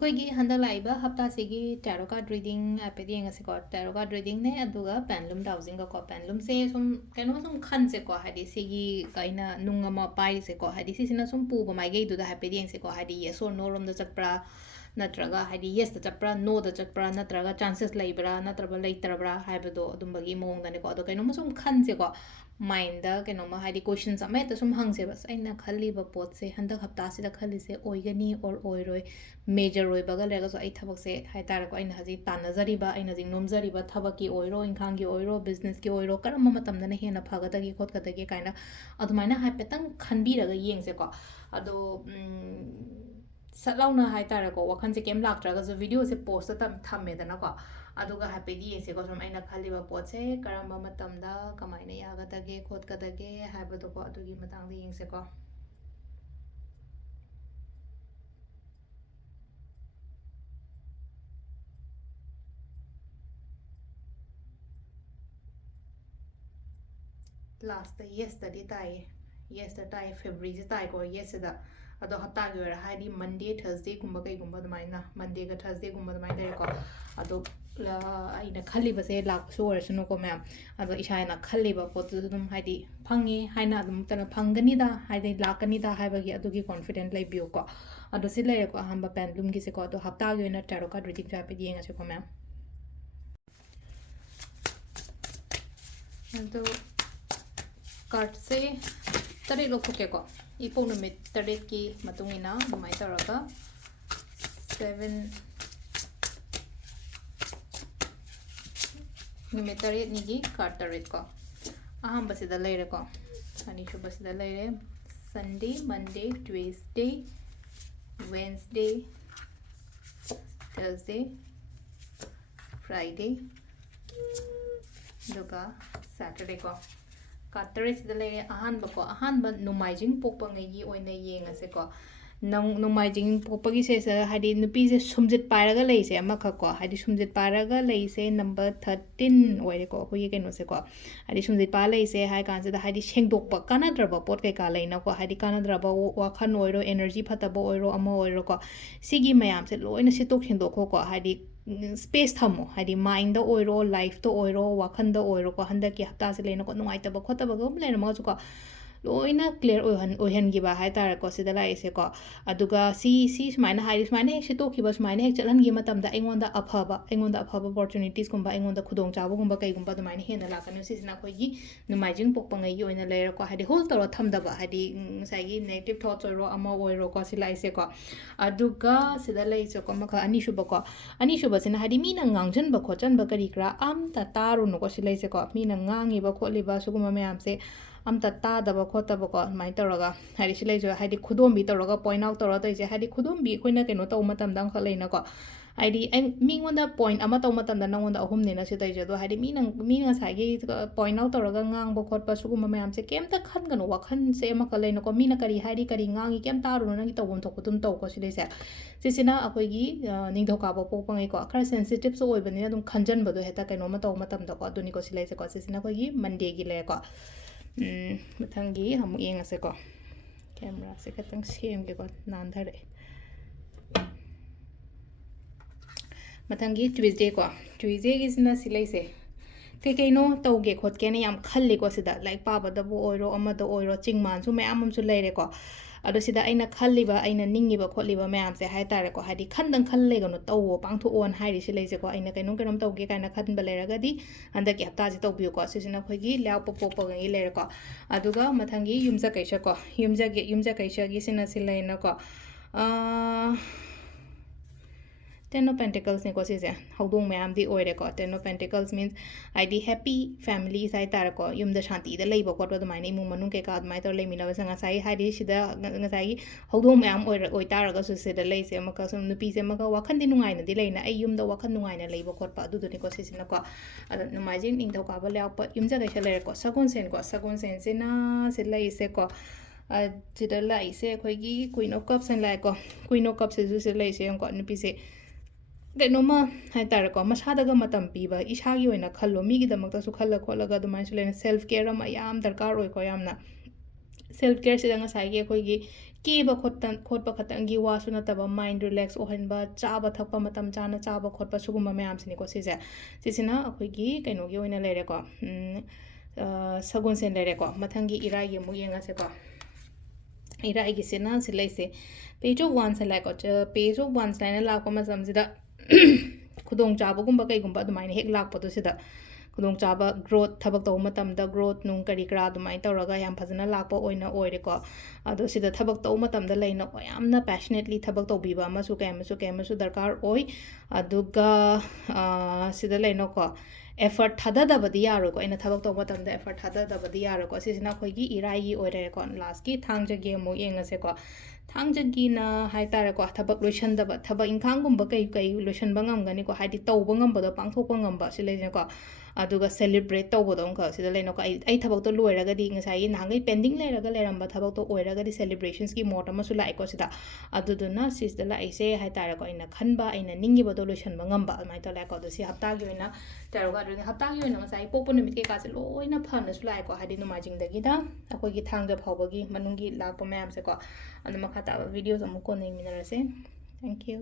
ꯑꯩꯈꯣꯏꯒꯤ ꯍꯟꯗꯛ ꯂꯥꯛꯏꯕ ꯍꯞꯇꯥꯁꯤꯒꯤ ꯇꯦꯔꯣ ꯀꯥꯔꯗ ꯔꯤꯗꯤꯡ ꯍꯥꯏꯐꯦꯠ ꯌꯦꯡꯉꯁꯤꯀꯣ ꯇꯦꯔꯣ ꯀꯥꯔꯗ ꯔꯤꯗꯤꯡꯅꯦ ꯑꯗꯨꯒ ꯄꯦꯟꯂꯨꯝ ꯗꯥꯎꯖꯤꯡꯒꯀꯣ ꯄꯦꯟꯂꯨꯝꯁꯦ ꯁꯨꯝ ꯀꯩꯅꯣ ꯁꯨꯝ ꯈꯟꯁꯦꯀꯣ ꯍꯥꯏꯗꯤ ꯁꯤꯒꯤ ꯑꯩꯅ ꯅꯨꯡ ꯑꯃ ꯄꯥꯏꯔꯤꯁꯦꯀꯣ ꯍꯥꯏꯗꯤ ꯁꯤꯁꯤꯅ ꯁꯨꯝ ꯄꯨꯕ ꯃꯥꯏꯀꯩꯗꯨꯗ ꯍꯥꯏꯐꯦꯠ ꯌꯦꯡꯁꯦꯀꯣ ꯍꯥꯏꯗꯤ ꯌꯦꯁ ꯑꯣꯔ ꯅꯣ ꯔꯣꯝꯗ ꯆꯠꯄ꯭ꯔꯥ ꯅꯠꯇ꯭ꯔꯒ ꯍꯥꯏꯗꯤ ꯌꯦꯁꯇ ꯆꯠꯄ꯭ꯔꯥ ꯅꯣꯗ ꯆꯠꯄ꯭ꯔꯥ ꯅꯠꯇ꯭ꯔꯒ ꯆꯥꯟꯁꯦꯁ ꯂꯩꯕ꯭ꯔꯥ ꯅꯠꯇ꯭ꯔꯒ ꯂꯩꯇ꯭ꯔꯕ꯭ꯔꯥ ꯍꯥꯏꯕꯗꯣ ꯑꯗꯨꯝꯕꯒꯤ ꯃꯑꯣꯡꯗꯅꯦꯀꯣ ꯑꯗꯣ ꯀꯩꯅꯣꯝꯃ ꯁꯨꯝ ꯈꯟꯁꯦꯀꯣ ꯃꯥꯏꯟꯗ ꯀꯩꯅꯣꯝꯃ ꯍꯥꯏꯗꯤ ꯀꯣꯏꯁꯟꯁ ꯑꯃ ꯍꯦꯛꯇ ꯁꯨꯝ ꯍꯪꯁꯦꯕ ꯑꯩꯅ ꯈꯜꯂꯤꯕ ꯄꯣꯠꯁꯦ ꯍꯟꯗꯛ ꯍꯞꯇꯥꯁꯤꯗ ꯈꯜꯂꯤꯁꯦ ꯑꯣꯏꯒꯅꯤ ꯑꯣꯔ ꯑꯣꯏꯔꯣꯏ ꯃꯦꯖꯔ ꯑꯣꯏꯕꯒ ꯂꯩꯔꯒꯁꯨ ꯑꯩ ꯊꯕꯛꯁꯦ ꯍꯥꯏꯇꯥꯔꯦꯀꯣ ꯑꯩꯅ ꯍꯧꯖꯤꯛ ꯇꯥꯟꯅꯖꯔꯤꯕ ꯑꯩꯅ ꯍꯧꯖꯤꯛ ꯅꯣꯝꯖꯔꯤꯕ ꯊꯕꯛꯀꯤ ꯑꯣꯏꯔꯣ ꯏꯪꯈꯥꯡꯒꯤ ꯑꯣꯏꯔꯣ ꯕꯤꯖꯅꯦꯁꯀꯤ ꯑꯣꯏꯔꯣ ꯀꯔꯝꯕ ꯃꯇꯝꯗꯅ ꯍꯦꯟꯅ ꯐꯒꯗꯒꯦ ꯈꯣꯠꯀꯗꯒꯦ ꯀꯥꯏꯅ ꯑꯗꯨꯃꯥꯏꯅ ꯍꯥꯏꯐꯦꯠꯇꯪ ꯈꯟꯕꯤꯔꯒ ꯌꯦꯡꯁꯦꯀꯣ ꯑꯗꯣ ꯁꯠ ꯂꯥꯎꯅ ꯍꯥꯏꯇꯥꯔꯦꯀꯣ ꯋꯥꯈꯟꯁꯦ ꯀꯩꯝ ꯂꯥꯛꯇ꯭ꯔꯒꯁꯨ ꯚꯤꯗꯤꯑꯣꯁꯦ ꯄꯣꯁꯇ ꯊꯝꯃꯦꯗꯅꯀꯣ ꯑꯗꯨꯒ ꯍꯥꯏꯐꯦꯠ ꯌꯦꯡꯁꯦꯀꯣ ꯁꯨꯝ ꯑꯩꯅ ꯈꯜꯂꯤꯕ ꯄꯣꯠꯁꯦ ꯀꯔꯝꯕ ꯃꯇꯝꯗ ꯀꯃꯥꯏꯅ ꯌꯥꯒꯗꯒꯦ ꯈꯣꯠꯀꯗꯒꯦ ꯍꯥꯏꯕꯗꯣꯀꯣ ꯑꯗꯨꯒꯤ ꯃꯇꯥꯡꯗ ꯌꯦꯡꯁꯦꯀꯣ ꯂꯥꯁꯇ ꯌꯦꯁꯇꯗꯤ ꯇꯥꯏꯌꯦ ꯌꯦꯁꯇ ꯇꯥꯏꯌꯦ ꯐꯦꯕ꯭ꯔꯤꯁꯦ ꯇꯥꯏꯀꯣ ꯌꯦꯁꯁꯤꯗ ꯑꯗꯣ ꯍꯞꯇꯥꯒꯤ ꯑꯣꯏꯔ ꯍꯥꯏꯗꯤ ꯃꯟꯗꯦ ꯊꯔꯁꯗꯦꯒꯨꯝꯕ ꯀꯩꯒꯨꯝꯕ ꯑꯗꯨꯃꯥꯏꯅ ꯃꯟꯗꯦꯒ ꯊꯔꯁꯗꯦꯒꯨꯝꯕ ꯑꯗꯨꯃꯥꯏꯅ ꯂꯩꯔꯦꯀꯣ ꯑꯗꯣ ꯑꯩꯅ ꯈꯜꯂꯤꯕꯁꯦ ꯂꯥꯛꯄꯁꯨ ꯑꯣꯏꯔꯁꯅꯨꯀꯣ ꯃꯌꯥꯝ ꯑꯗꯣ ꯏꯁꯥꯅ ꯈꯜꯂꯤꯕ ꯄꯣꯠꯇꯨꯁꯨ ꯑꯗꯨꯝ ꯍꯥꯏꯗꯤ ꯐꯪꯉꯦ ꯍꯥꯏꯅ ꯑꯗꯨꯝ ꯐꯪꯒꯅꯤꯗ ꯍꯥꯏꯗꯤ ꯂꯥꯛꯀꯅꯤꯗ ꯍꯥꯏꯕꯒꯤ ꯑꯗꯨꯒꯤ ꯀꯣꯟꯐꯤꯗꯦꯟꯠ ꯂꯩꯕꯤꯌꯨꯀꯣ ꯑꯗꯣ ꯁꯤ ꯂꯩꯔꯦꯀꯣ ꯑꯍꯥꯟꯕ ꯄꯦꯟꯂꯨꯝꯒꯤꯁꯦꯀꯣ ꯑꯗꯣ ꯍꯞꯇꯥꯒꯤ ꯑꯣꯏꯅ ꯇꯦꯔꯣ ꯀꯥꯔꯗ ꯔꯤꯗꯤꯡꯁꯨ ꯍꯥꯏꯐꯦꯠ ꯌꯦꯡꯉꯁꯤꯀꯣ ꯃꯌꯥꯝ ꯑꯗꯣ ꯀꯥꯔꯠꯁꯦ ꯇꯔꯦꯠ ꯂꯧꯊꯣꯛꯀꯦꯀꯣ ꯏꯄꯣꯛ ꯅꯨꯃꯤꯠ ꯇꯔꯦꯠꯀꯤ ꯃꯇꯨꯡ ꯏꯟꯅ ꯑꯗꯨꯃꯥꯏꯅ ꯇꯧꯔꯒ 7 ꯅꯨꯃꯤꯠ ꯇꯔꯦꯠꯅꯤꯒꯤ ꯀꯥꯔꯠ ꯇꯔꯦꯠꯀꯣ ꯑꯍꯥꯟꯕꯁꯤꯗ ꯂꯩꯔꯦꯀꯣ ꯑꯅꯤꯁꯨꯕꯁꯤꯗ ꯂꯩꯔꯦ ꯁꯟꯗꯦ ꯃꯟꯗे ꯇ꯭ꯋꯤꯁꯗꯦ ꯋꯦꯟꯁꯗꯦ ꯊꯔꯁꯗꯦ ꯐ꯭ꯔꯥꯏꯗꯦ ꯑꯗꯨꯒ ꯁꯦꯇꯔꯗꯦꯀꯣ ꯀꯥꯔꯠ ꯇꯔꯦꯠꯁꯤꯗ ꯂꯩꯔꯦ ꯑꯍꯥꯟꯕ ꯅꯣꯡꯃꯥꯏꯖꯤꯡ ꯄꯣꯛꯄꯉꯩꯒꯤ ꯑꯣꯏꯅ ꯌꯦꯡꯉꯁꯦꯀꯣ ꯅꯣꯡꯃꯥꯏꯖꯤꯡ ꯄꯣꯛꯄꯒꯤꯁꯦ ꯍꯥꯏꯗꯤ ꯅꯨꯄꯤꯁꯦ ꯁꯨꯝꯖꯤꯠ ꯄꯥꯏꯔꯒ ꯂꯩꯁꯦ ꯑꯃꯈꯛꯀꯣ ꯍꯥꯏꯗꯤ ꯁꯨꯝꯖꯤꯠ ꯄꯥꯏꯔꯒ ꯂꯩꯁꯦ ꯅꯝꯕꯔ 13 ꯑꯣꯏꯔꯦꯀꯣ ꯑꯩꯈꯣꯏꯒꯤ ꯀꯩꯅꯣꯁꯦꯀꯣ ꯍꯥꯏꯗꯤ ꯁꯨꯝꯖꯤꯠ ꯄꯥꯏꯔ ꯂꯩꯁꯦ ꯍꯥꯏ ꯀꯥꯟꯁꯤꯗ ꯍꯥꯏꯗꯤ ꯁꯦꯡꯗꯣꯛꯄ ꯀꯥꯟꯅꯗ꯭ꯔꯕ ꯄꯣꯠ ꯀꯩꯀꯥ ꯂꯩꯅꯀꯣ ꯍꯥꯏꯗꯤ ꯀꯥꯟꯅꯗ꯭ꯔꯕ ꯋꯥꯈꯜ ꯑꯣꯏꯔꯣ ꯑꯦꯅꯔꯖꯤ ꯐꯠꯇꯕ ꯑꯣꯏꯔꯣ ꯑꯃ ꯑꯣꯏꯔꯣꯀꯣ ꯁꯤꯒꯤ ꯃꯌꯥꯝꯁꯦ ꯂꯣꯏꯅ ꯁꯤꯠꯇꯣꯛ ꯁꯦꯡꯗꯣꯛꯈꯣꯀꯣ ꯍꯥꯏꯗꯤ ꯁ꯭ꯄꯦꯁ ꯊꯝꯃꯣ ꯍꯥꯏꯗꯤ ꯃꯥꯏꯟꯗ ꯑꯣꯏꯔꯣ ꯂꯥꯏꯐꯇ ꯑꯣꯏꯔో ꯋꯥꯈꯟꯗ ꯑꯣꯏꯔꯣꯀꯣ ꯍꯟꯗꯛꯀꯤ ꯍꯞꯇꯥꯁꯦ ꯂꯩꯅꯀꯣ ꯅꯨꯡꯉꯥꯏꯇꯕ ꯈꯣꯠꯇꯕꯒ ꯂꯩꯔꯝꯃꯒꯁꯨꯀꯣ ꯂꯣꯏꯅ ꯀ꯭ꯂꯤꯌꯔ ꯑꯣꯏꯍꯟꯈꯤꯕ ꯍꯥꯏꯇꯥꯔꯦꯀꯣ ꯁꯤꯗ ꯂꯥꯛꯏꯁꯦꯀꯣ ꯑꯗꯨꯒ ꯁꯤ ꯁꯨꯃꯥꯏꯅ ꯍꯥꯏꯗꯤ ꯁꯨꯃꯥꯏꯅ ꯍꯦꯛ ꯁꯤꯠꯇꯣꯛꯈꯤꯕ ꯁꯨꯃꯥꯏꯅ ꯍꯦꯛ ꯆꯠꯍꯟꯈꯤꯕ ꯃꯇꯝꯗ ꯑꯩꯉꯣꯟꯗ ꯑꯐꯕ ꯑꯣꯄꯣꯔꯆꯨꯅꯤꯇꯤꯁꯀꯨꯝꯕ ꯑꯩꯉꯣꯟꯗ ꯈꯨꯗꯣꯡꯆꯥꯕꯒꯨꯝꯕ ꯀꯩꯒꯨꯝꯕ ꯑꯗꯨꯃꯥꯏꯅ ꯍꯦꯟꯅ ꯂꯥꯛꯀꯅꯤ ꯁꯤꯁꯤꯅ ꯑꯩꯈꯣꯏꯒꯤ ꯅꯣꯡꯃꯥꯏꯖꯤꯡ ꯄꯣꯛꯄꯉꯩꯒꯤ ꯑꯣꯏꯅ ꯂꯩꯔꯦꯀꯣ ꯍꯥꯏꯗꯤ ꯍꯣꯜ ꯇꯧꯔ ꯊꯝꯗꯕ ꯍꯥꯏꯗꯤ ꯉꯁꯥꯏꯒꯤ ꯅꯦꯒꯦꯇꯤቭ ꯊꯣꯠꯁ ꯑꯣꯏꯔꯣ ꯑꯃ ꯑꯣꯏꯔꯣꯀꯣ ꯁꯤ ꯂꯥꯛꯏꯁꯦꯀꯣ ꯑꯗꯨꯒ ꯁꯤꯗ ꯂꯩꯔꯤꯁꯦꯀꯣ ꯃꯈꯜ ꯑꯅꯤꯁꯨꯕꯀꯣ ꯑꯅꯤꯁꯨꯕꯁꯤꯅ ꯍꯥꯏꯗꯤ ꯃꯤꯅ ꯉꯥꯡꯁꯤꯟꯕ ꯈꯣꯠꯆꯟꯕ ꯀꯔꯤ ꯀꯔꯥ ꯑꯝꯇ ꯇꯥꯔꯨꯅꯨꯀꯣ ꯁꯤ ꯂꯩꯁꯦꯀꯣ ꯃꯤꯅ ꯉꯥꯡꯉꯤꯕ ꯈꯣꯠꯂꯤꯕ ꯁꯤꯒꯨꯝꯕ ꯃꯌꯥꯝꯁꯦ ꯑꯝꯇ ꯇꯥꯗꯕ ꯈꯣꯠꯇꯕꯀꯣ ꯑꯗꯨꯃꯥꯏꯅ ꯇꯧꯔꯒ ꯍꯥꯏꯗꯤ ꯁꯤ ꯂꯩꯁꯦ ꯍꯥꯏꯗꯤ ꯈꯨꯗꯣꯝꯕꯤ ꯇꯧꯔꯒ ꯄꯣꯏꯟ ꯑꯥꯎꯠ ꯇꯧꯔꯒ ꯇꯧꯔꯤꯁꯦ ꯍꯥꯏꯗꯤ ꯈꯨꯗꯣꯝꯕꯤ ꯑꯩꯈꯣꯏꯅ ꯀꯩꯅꯣ ꯇꯧꯕ ꯃꯇꯝꯗ ꯑꯃꯈꯛ ꯂꯩꯅꯀꯣ ꯍꯥꯏꯗꯤ ꯃꯤꯉꯣꯟꯗ ꯄꯣꯏꯟ ꯑꯃ ꯇꯧꯕ ꯃꯇꯝꯗ ꯅꯪꯉꯣꯟꯗ ꯑꯍꯨꯝꯅꯦꯅ ꯁꯤ ꯇꯧꯔꯤꯁꯦ ꯑꯗꯣ ꯍꯥꯏꯗꯤ ꯃꯤꯅ ꯉꯁꯥꯏꯒꯤ ꯄꯣꯏꯟ ꯑꯥꯎꯠ ꯇꯧꯔꯒ ꯉꯥꯡꯕ ꯈꯣꯠꯄ ꯁꯤꯒꯨꯝꯕ ꯃꯌꯥꯝꯁꯦ ꯀꯩꯝꯇ ꯈꯟꯒꯅꯨ ꯋꯥꯈꯟꯁꯦ ꯑꯃꯈꯛ ꯂꯩꯅꯀꯣ ꯃꯤꯅ ꯀꯔꯤ ꯍꯥꯏꯔꯤ ꯀꯔꯤ ꯉꯥꯡꯉꯤ ꯀꯩꯝ ꯇꯥꯔꯨꯅꯨ ꯅꯪꯒꯤ ꯇꯧꯐꯝ ꯊꯣꯛꯄ ꯑꯗꯨꯝ ꯇꯧꯀꯣ ꯁꯤꯗꯩꯁꯦ ꯁꯤꯁꯤꯅ ꯑꯩꯈꯣꯏꯒꯤ ꯅꯤꯡꯊꯧꯀꯥꯕ ꯄꯣꯛꯄꯉꯩꯀꯣ ꯈꯔ ꯁꯦꯟꯁꯤꯇꯤꯞꯁꯨ ꯑꯣꯏꯕꯅꯤꯅ ꯑꯗꯨꯝ ꯈꯟꯖꯟꯕꯗꯣ ꯍꯦꯛꯇ ꯀꯩꯅꯣꯝꯃ ꯇꯧꯕ ꯃꯇꯝꯗꯀꯣ ꯑꯗꯨꯅꯤꯀꯣ ꯁꯤ ꯂꯩꯁꯦꯀꯣ ꯁꯤꯁꯤꯅ ꯑꯩꯈꯣꯏꯒꯤ ꯃꯟꯗꯦꯒꯤ ꯂꯩꯔꯦꯀꯣ ꯃꯊꯪꯒꯤ ꯑꯃꯨꯛ ꯌꯦꯡꯉꯁꯦꯀꯣ ꯀꯦꯃꯦꯔꯥꯁꯦ ꯈꯤꯇꯪ ꯁꯦꯝꯒꯦꯀꯣ ꯅꯥꯟꯊꯔꯛꯑꯦ ꯃꯊꯪꯒꯤ ꯇ꯭ꯋꯤꯁꯗꯦꯀꯣ ꯇ꯭ꯋꯤꯁꯗꯦꯒꯤꯁꯤꯅ ꯁꯤ ꯂꯩꯁꯦ ꯀꯩꯀꯩꯅꯣ ꯇꯧꯒꯦ ꯈꯣꯠꯀꯦꯅ ꯌꯥꯝ ꯈꯜꯂꯤꯀꯣ ꯁꯤꯗ ꯂꯥꯏꯔꯤꯛ ꯄꯥꯕꯗꯕꯨ ꯑꯣꯏꯔꯣ ꯑꯃꯗ ꯑꯣꯏꯔꯣ ꯆꯤꯡꯃꯥꯟꯁꯨ ꯃꯌꯥꯝ ꯑꯃꯁꯨ ꯂꯩꯔꯦꯀꯣ ꯑꯗꯣ ꯁꯤꯗ ꯑꯩꯅ ꯈꯜꯂꯤꯕ ꯑꯩꯅ ꯅꯤꯡꯉꯤꯕ ꯈꯣꯠꯂꯤꯕ ꯃꯌꯥꯝꯁꯦ ꯍꯥꯏꯇꯥꯔꯦꯀꯣ ꯍꯥꯏꯗꯤ ꯈꯟꯗꯪ ꯈꯜ ꯂꯩꯒꯅꯣ ꯇꯧꯋꯣ ꯄꯥꯡꯊꯣꯛꯑꯣꯅ ꯍꯥꯏꯔꯤ ꯁꯤ ꯂꯩꯁꯦꯀꯣ ꯑꯩꯅ ꯀꯩꯅꯣꯝ ꯇꯧꯒꯦ ꯀꯥꯏꯅ ꯈꯟꯕ ꯂꯩꯔꯒꯗꯤ ꯍꯟꯗꯛꯀꯤ ꯍꯞꯇꯥꯁꯤ ꯇꯧꯕꯤꯌꯨꯀꯣ ꯁꯤꯁꯤꯅ ꯑꯩꯈꯣꯏꯒꯤ ꯂꯩꯕꯥꯛ ꯄꯣꯛꯄꯉꯩ ꯂꯩꯔꯦꯀꯣ ꯑꯗꯨꯒ ꯃꯊꯪꯒꯤ ꯌꯨꯝꯖꯀꯩꯁꯀꯣ ꯌꯨꯝꯖꯀꯩꯁꯒꯤꯁꯤꯅ ꯁꯤ ꯂꯩꯅꯀꯣ ꯇꯦꯟ ꯑꯣꯐ ꯄꯦꯟꯇꯤꯀꯜꯁꯅꯦꯀꯣ ꯁꯤꯁꯦ ꯍꯧꯗꯣꯡ ꯃꯌꯥꯝꯗꯤ ꯑꯣꯏꯔꯦꯀꯣ ꯇꯦꯟ ꯑꯣꯐ ꯄꯦꯟꯇꯤꯀꯜꯁ ꯃꯤꯟꯁ ꯍꯥꯏꯗꯤ ꯍꯦꯄꯤ ꯐꯦꯃꯤꯂꯤꯁ ꯍꯥꯏꯇꯥꯔꯦꯀꯣ ꯌꯨꯝꯗ ꯁꯥꯟꯇꯤꯗ ꯂꯩꯕ ꯈꯣꯠꯄ ꯑꯗꯨꯃꯥꯏꯅ ꯏꯃꯨꯡ ꯃꯅꯨꯡ ꯀꯩꯀꯥ ꯑꯗꯨꯃꯥꯏꯅ ꯇꯧꯔ ꯂꯩꯃꯤꯟꯅꯕꯁꯦ ꯉꯁꯥꯏ ꯍꯥꯏꯗꯤ ꯁꯤꯗ ꯉꯁꯥꯏꯒꯤ ꯍꯧꯗꯣꯡ ꯃꯌꯥꯝ ꯑꯣꯏꯇꯥꯔꯒꯁꯨ ꯁꯤꯗ ꯂꯩꯁꯦ ꯑꯃꯨꯛꯀ ꯁꯨꯝ ꯅꯨꯄꯤꯁꯦ ꯑꯃꯨꯛꯀ ꯋꯥꯈꯟꯗꯤ ꯅꯨꯡꯉꯥꯏꯅꯗꯤ ꯂꯩꯅ ꯑꯩ ꯌꯨꯝꯗ ꯋꯥꯈꯟ ꯅꯨꯡꯉꯥꯏꯅ ꯂꯩꯕ ꯈꯣꯠꯄ ꯑꯗꯨꯗꯨꯅꯤꯀꯣ ꯁꯤꯁꯤꯅꯀꯣ ꯑꯗꯣ ꯅꯣꯡꯃꯥꯏꯖꯤꯡ ꯅꯤꯡꯊꯧꯀꯥꯕ ꯂꯩꯕꯥꯛꯄꯣꯛꯄ ꯌꯨꯝꯖꯀꯩꯁ ꯂꯩꯔꯦꯀꯣ ꯁꯒꯣꯜꯁꯦꯟꯁꯤꯅ ꯁꯤ ꯂꯩꯔꯤꯁꯦꯀꯣ ꯁꯤꯗ ꯂꯥꯛꯏꯁꯦ ꯑꯩꯈꯣꯏꯒꯤ ꯀ꯭ꯋꯤꯟ ꯑꯣꯐ ꯀꯞꯁ ꯍꯥꯏꯅ ꯂꯥꯛꯑꯦꯀꯣ ꯀ꯭ꯋꯤꯟ ꯑꯣꯐ ꯀꯞꯁꯤꯁꯨ ꯁꯤꯗ ꯂꯩꯔꯤꯁꯦ ꯌꯦꯡꯉꯨꯀꯣ ꯅꯨꯄꯤꯁꯦ ꯀꯩꯅꯣꯝꯃ ꯍꯥꯏꯇꯥꯔꯦꯀꯣ ꯃꯁꯥꯗꯒ ꯃꯇꯝ ꯄꯤꯕ ꯏꯁꯥꯒꯤ ꯑꯣꯏꯅ ꯈꯜꯂꯣ ꯃꯤꯒꯤꯗꯃꯛꯇꯁꯨ ꯈꯜꯂ ꯈꯣꯠꯂꯒ ꯑꯗꯨꯃꯥꯏꯅꯁꯨ ꯂꯩꯅ ꯁꯦꯜꯐ ꯀꯦꯌꯔ ꯑꯃ ꯌꯥꯝ ꯗꯔꯀꯥꯔ ꯑꯣꯏꯀꯣ ꯌꯥꯝꯅ ꯁꯦꯜꯐ ꯀꯦꯌꯔꯁꯤꯗ ꯉꯁꯥꯏꯒꯤ ꯑꯩꯈꯣꯏꯒꯤ ꯀꯦꯕ ꯈꯣꯠꯄ ꯈꯛꯇꯪꯒꯤ ꯋꯥꯁꯨ ꯅꯠꯇꯕ ꯃꯥꯏꯟ ꯔꯤꯂꯦꯛꯁ ꯑꯣꯏꯍꯟꯕ ꯆꯥꯕ ꯊꯛꯄ ꯃꯇꯝ ꯆꯥꯅ ꯆꯥꯕ ꯈꯣꯠꯄ ꯁꯤꯒꯨꯝꯕ ꯃꯌꯥꯝꯁꯤꯅꯤꯀꯣ ꯁꯤꯁꯦ ꯁꯤꯁꯤꯅ ꯑꯩꯈꯣꯏꯒꯤ ꯀꯩꯅꯣꯒꯤ ꯑꯣꯏꯅ ꯂꯩꯔꯦꯀꯣ ꯁꯒꯣꯜꯁꯦꯟ ꯂꯩꯔꯦꯀꯣ ꯃꯊꯪꯒꯤ ꯏꯔꯥꯏꯒꯤ ꯑꯃꯨꯛ ꯌꯦꯡꯉꯁꯦꯀꯣ ꯏꯔꯥꯏꯒꯤꯁꯤꯅ ꯁꯤ ꯂꯩꯁꯦ ꯄꯦꯖ ꯑꯣꯐ ꯋꯥꯟꯁ ꯂꯥꯛꯑꯦꯀꯣ ꯄꯦꯖ ꯑꯣꯐ ꯋꯥꯟꯁ ꯂꯥꯏꯅ ꯂꯥꯛꯄ ꯃꯇꯝꯁꯤꯗ ꯈꯨꯗꯣꯡꯆꯥꯕꯒꯨꯝꯕ ꯀꯩꯒꯨꯝꯕ ꯑꯗꯨꯃꯥꯏꯅ ꯍꯦꯛ ꯂꯥꯛꯄꯗꯣ ꯁꯤꯗ ꯈꯨꯗꯣꯡꯆꯥꯕ ꯒ꯭ꯔꯣꯠ ꯊꯕꯛ ꯇꯧꯕ ꯃꯇꯝꯗ ꯒ꯭ꯔꯣꯠ ꯅꯨꯡ ꯀꯔꯤ ꯀꯔꯥ ꯑꯗꯨꯃꯥꯏꯅ ꯇꯧꯔꯒ ꯌꯥꯝ ꯐꯖꯅ ꯂꯥꯛꯄ ꯑꯣꯏꯅ ꯑꯣꯏꯔꯦꯀꯣ ꯑꯗꯣ ꯁꯤꯗ ꯊꯕꯛ ꯇꯧꯕ ꯃꯇꯝꯗ ꯂꯩꯅ ꯌꯥꯝꯅ ꯄꯦꯁꯅꯦꯠꯂꯤ ꯊꯕꯛ ꯇꯧꯕꯤꯕ ꯑꯃꯁꯨ ꯀꯌꯥꯃꯁꯨ ꯗꯔꯀꯥꯔ ꯑꯣꯏ ꯑꯗꯨꯒ ꯁꯤꯗ ꯂꯩꯅꯀꯣ ꯑꯦꯐꯔꯠ ꯊꯥꯗꯗꯕꯗꯤ ꯌꯥꯔꯣꯏꯀꯣ ꯑꯩꯅ ꯊꯕꯛ ꯇꯧꯕ ꯃꯇꯝꯗ ꯑꯦꯐꯔꯠ ꯊꯥꯗꯗꯕꯗꯤ ꯌꯥꯔꯣꯏꯀꯣ ꯁꯤꯁꯤꯅ ꯑꯩꯈꯣꯏꯒꯤ ꯏꯔꯥꯏꯒꯤ ꯑꯣꯏꯔꯦꯀꯣ ꯂꯥꯁꯀꯤ ꯊꯥꯡꯖꯒꯤ ꯑꯃꯨꯛ ꯌꯦꯡꯉꯁꯦꯀꯣ ꯊꯥꯡꯖꯒꯤꯅ ꯍꯥꯏꯇꯥꯔꯦꯀꯣ ꯊꯕꯛ ꯂꯣꯏꯁꯟꯗꯕ ꯊꯕꯛ ꯏꯪꯈꯥꯡꯒꯨꯝꯕ ꯀꯩ ꯂꯣꯏꯁꯟꯕ ꯉꯝꯒꯅꯤꯀꯣ ꯍꯥꯏꯗꯤ ꯇꯧꯕ ꯉꯝꯕꯗꯣ ꯄꯥꯡꯊꯣꯛꯄ ꯉꯝꯕ ꯁꯤ ꯂꯩꯅꯀꯣ ꯑꯗꯨꯒ ꯁꯦꯂꯤꯕ꯭ꯔꯦꯠ ꯇꯧꯕꯗꯣ ꯑꯃꯨꯛꯀ ꯁꯤꯗ ꯂꯩꯅꯀꯣ ꯑꯩ ꯊꯕꯛꯇꯣ ꯂꯣꯏꯔꯒꯗꯤ ꯉꯁꯥꯏꯒꯤ ꯅꯍꯥꯟꯒꯩ ꯄꯦꯟꯗꯤꯡ ꯂꯩꯔꯝꯕ ꯊꯕꯛꯇꯣ ꯑꯣꯏꯔꯒꯗꯤ ꯁꯦꯂꯤꯕ꯭ꯔꯦꯁꯟꯁꯀꯤ ꯃꯣꯠ ꯑꯃꯁꯨ ꯂꯥꯛꯑꯦꯀꯣ ꯁꯤꯗ ꯑꯗꯨꯗꯨꯅ ꯁꯤꯁꯤꯗ ꯂꯥꯛꯏꯁꯦ ꯍꯥꯏꯇꯥꯔꯦꯀꯣ ꯑꯩꯅ ꯈꯟꯕ ꯑꯩꯅ ꯅꯤꯡꯉꯤꯕꯗꯣ ꯂꯣꯏꯁꯟꯕ ꯉꯝꯕ ꯑꯗꯨꯃꯥꯏꯅ ꯇꯧ ꯂꯥꯛꯑꯦꯀꯣ ꯑꯗꯣ ꯁꯤ ꯍꯞꯇꯥꯒꯤ ꯑꯣꯏꯅ ꯇꯥꯔꯣꯒ ꯑꯗꯨꯅꯤ ꯍꯞꯇꯥꯒꯤ ꯑꯣꯏꯅ ꯉꯁꯥꯏ ꯄꯣꯛꯄ ꯅꯨꯃꯤꯠ ꯀꯩꯀꯥꯁꯦ ꯂꯣꯏꯅ ꯐꯅꯁꯨ ꯂꯥꯛꯑꯦꯀꯣ ꯍꯥꯏꯗꯤ ꯅꯣꯡꯃꯥꯏꯖꯤꯡꯗꯒꯤꯅ ꯑꯩꯈꯣꯏꯒꯤ ꯊꯥꯡꯖ ꯐꯥꯎꯕꯒꯤ ꯃꯅꯨꯡꯒꯤ ꯂꯥꯛꯄ ꯃꯌꯥꯝꯁꯦꯀꯣ ꯑꯗꯨ ꯃꯈꯥ ꯇꯥꯕ ꯚꯤꯗꯤꯑꯣꯁ ꯑꯃꯨꯛ ꯀꯣꯟꯅ ꯌꯦꯡꯃꯤꯟꯅꯔꯁꯦ ꯊꯦꯡꯛ ꯌꯨ